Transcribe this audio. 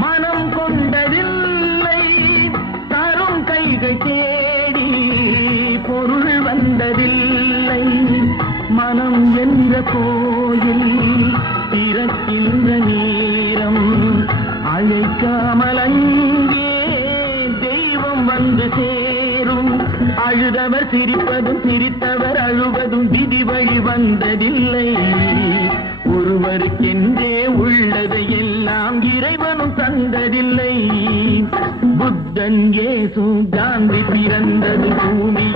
மனம் கொண்டதில்லை தரும் கைகள் தேடி பொருள் வந்ததில்லை மனம் என்ற கோயில் திறக்கின்ற நேரம் அழைக்காமல் அங்கே தெய்வம் வந்து சேரும் அழுதவர் சிரிப்பதும் சிரித்தவர் அழுவதும் விதி வழி வந்ததில்லை ஒருவருக்கென்றே உள்ளது எல்லாம் இறைவனும் தந்ததில்லை புத்தன் இயேசு காந்தி பிறந்தது பூமி